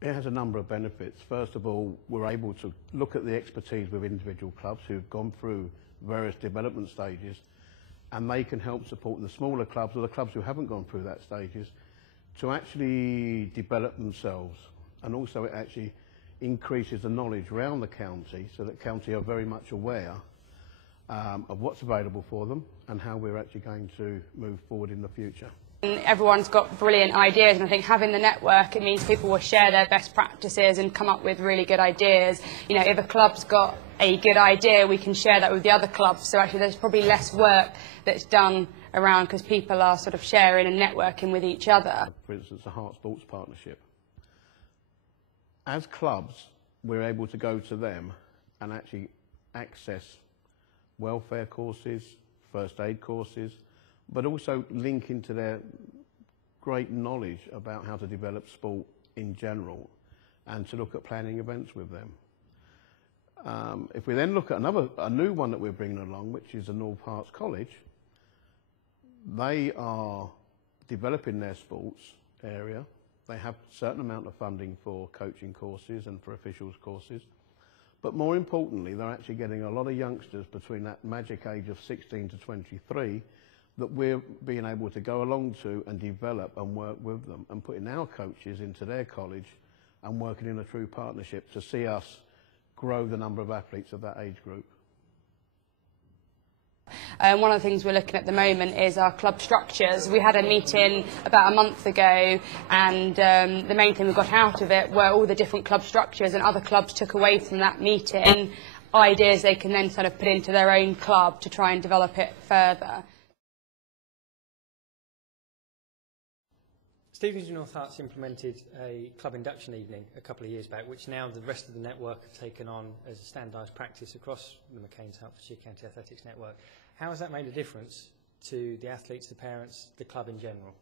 It has a number of benefits. First of all, we're able to look at the expertise with individual clubs who've gone through various development stages, and they can help support the smaller clubs or the clubs who haven't gone through that stages to actually develop themselves. And also it actually increases the knowledge around the county so that county are very much aware of what's available for them and how we're actually going to move forward in the future. Everyone's got brilliant ideas, and I think having the network, it means people will share their best practices and come up with really good ideas. You know, if a club's got a good idea, we can share that with the other clubs, so actually there's probably less work that's done around because people are sort of sharing and networking with each other. For instance, the Heart Sports Partnership. As clubs, we're able to go to them and actually access welfare courses, first aid courses, but also link into their great knowledge about how to develop sport in general and to look at planning events with them. If we then look at a new one that we're bringing along, which is the North Hearts College, they are developing their sports area. They have a certain amount of funding for coaching courses and for officials courses. But more importantly, they're actually getting a lot of youngsters between that magic age of 16 to 23 that we're being able to go along to and develop and work with them and putting our coaches into their college and working in a true partnership to see us grow the number of athletes of that age group. One of the things we're looking at the moment is our club structures. We had a meeting about a month ago, and the main thing we got out of it were all the different club structures, and other clubs took away from that meeting ideas they can then sort of put into their own club to try and develop it further. Stevenage North Hearts implemented a club induction evening a couple of years back, which now the rest of the network have taken on as a standardised practice across the McCain's Hertfordshire County Athletics Network. How has that made a difference to the athletes, the parents, the club in general?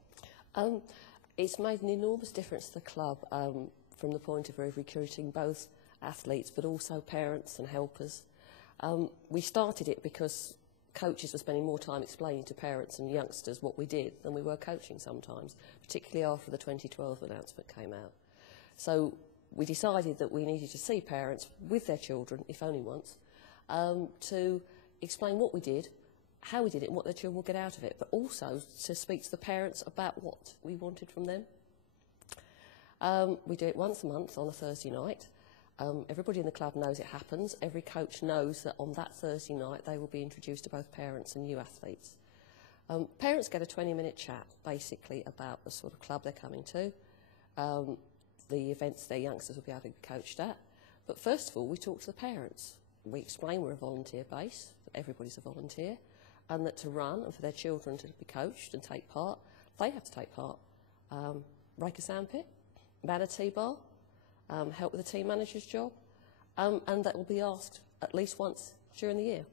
It's made an enormous difference to the club from the point of view of recruiting both athletes but also parents and helpers. We started it because coaches were spending more time explaining to parents and youngsters what we did than we were coaching sometimes, particularly after the 2012 announcement came out. So we decided that we needed to see parents with their children, if only once, to explain what we did, how we did it and what their children would get out of it, but also to speak to the parents about what we wanted from them. We do it once a month on a Thursday night. Everybody in the club knows it happens. Every coach knows that on that Thursday night they will be introduced to both parents and new athletes. Parents get a 20-minute chat basically about the sort of club they're coming to, the events their youngsters will be able to be coached at. But first of all, we talk to the parents. We explain we're a volunteer base, that everybody's a volunteer, and that to run and for their children to be coached and take part, they have to take part. Rake a sandpit, man a T-bar, help with the team manager's job, and that will be asked at least once during the year.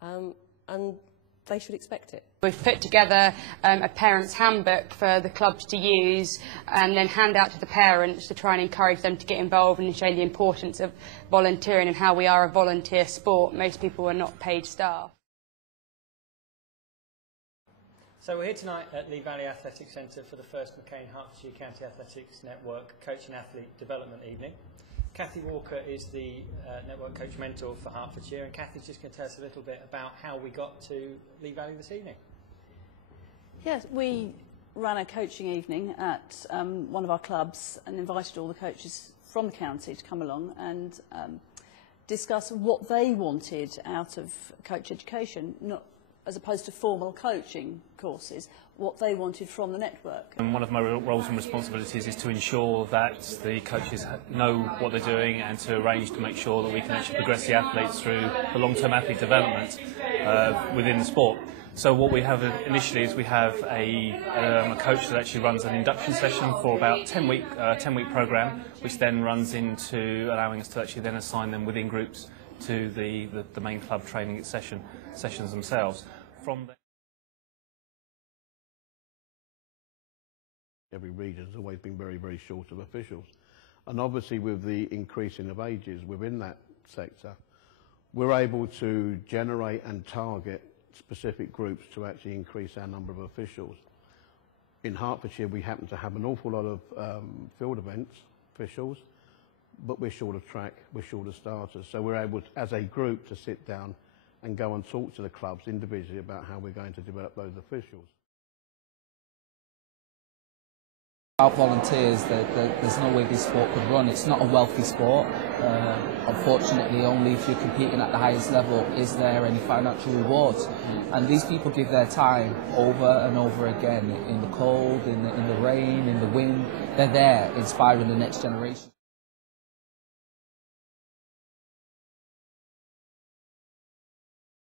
And they should expect it. We've put together a parents' handbook for the clubs to use and then hand out to the parents to try and encourage them to get involved and show the importance of volunteering and how we are a volunteer sport. Most people are not paid staff. So we're here tonight at Lee Valley Athletic Centre for the first McCain Hertfordshire County Athletics Network Coach and Athlete Development Evening. Kathy Walker is the Network Coach Mentor for Hertfordshire, and Kathy's just going to tell us a little bit about how we got to Lee Valley this evening. Yes, we ran a coaching evening at one of our clubs and invited all the coaches from the county to come along and discuss what they wanted out of coach education, not as opposed to formal coaching courses, what they wanted from the network. And one of my roles and responsibilities is to ensure that the coaches know what they're doing and to arrange to make sure that we can actually progress the athletes through the long-term athlete development within the sport. So what we have initially is we have a coach that actually runs an induction session for about 10-week program, which then runs into allowing us to actually then assign them within groups to the main club training sessions themselves. From there, every region has always been very, very short of officials. And obviously with the increasing of ages within that sector, we're able to generate and target specific groups to actually increase our number of officials. In Hertfordshire, we happen to have an awful lot of field events officials, but we're short of track, we're short of starters. So we're able, to, as a group, to sit down and go and talk to the clubs individually about how we're going to develop those officials. Without volunteers, there's no way this sport could run. It's not a wealthy sport. Unfortunately, only if you're competing at the highest level is there any financial rewards. And these people give their time over and over again, in the cold, in the rain, in the wind. They're there inspiring the next generation.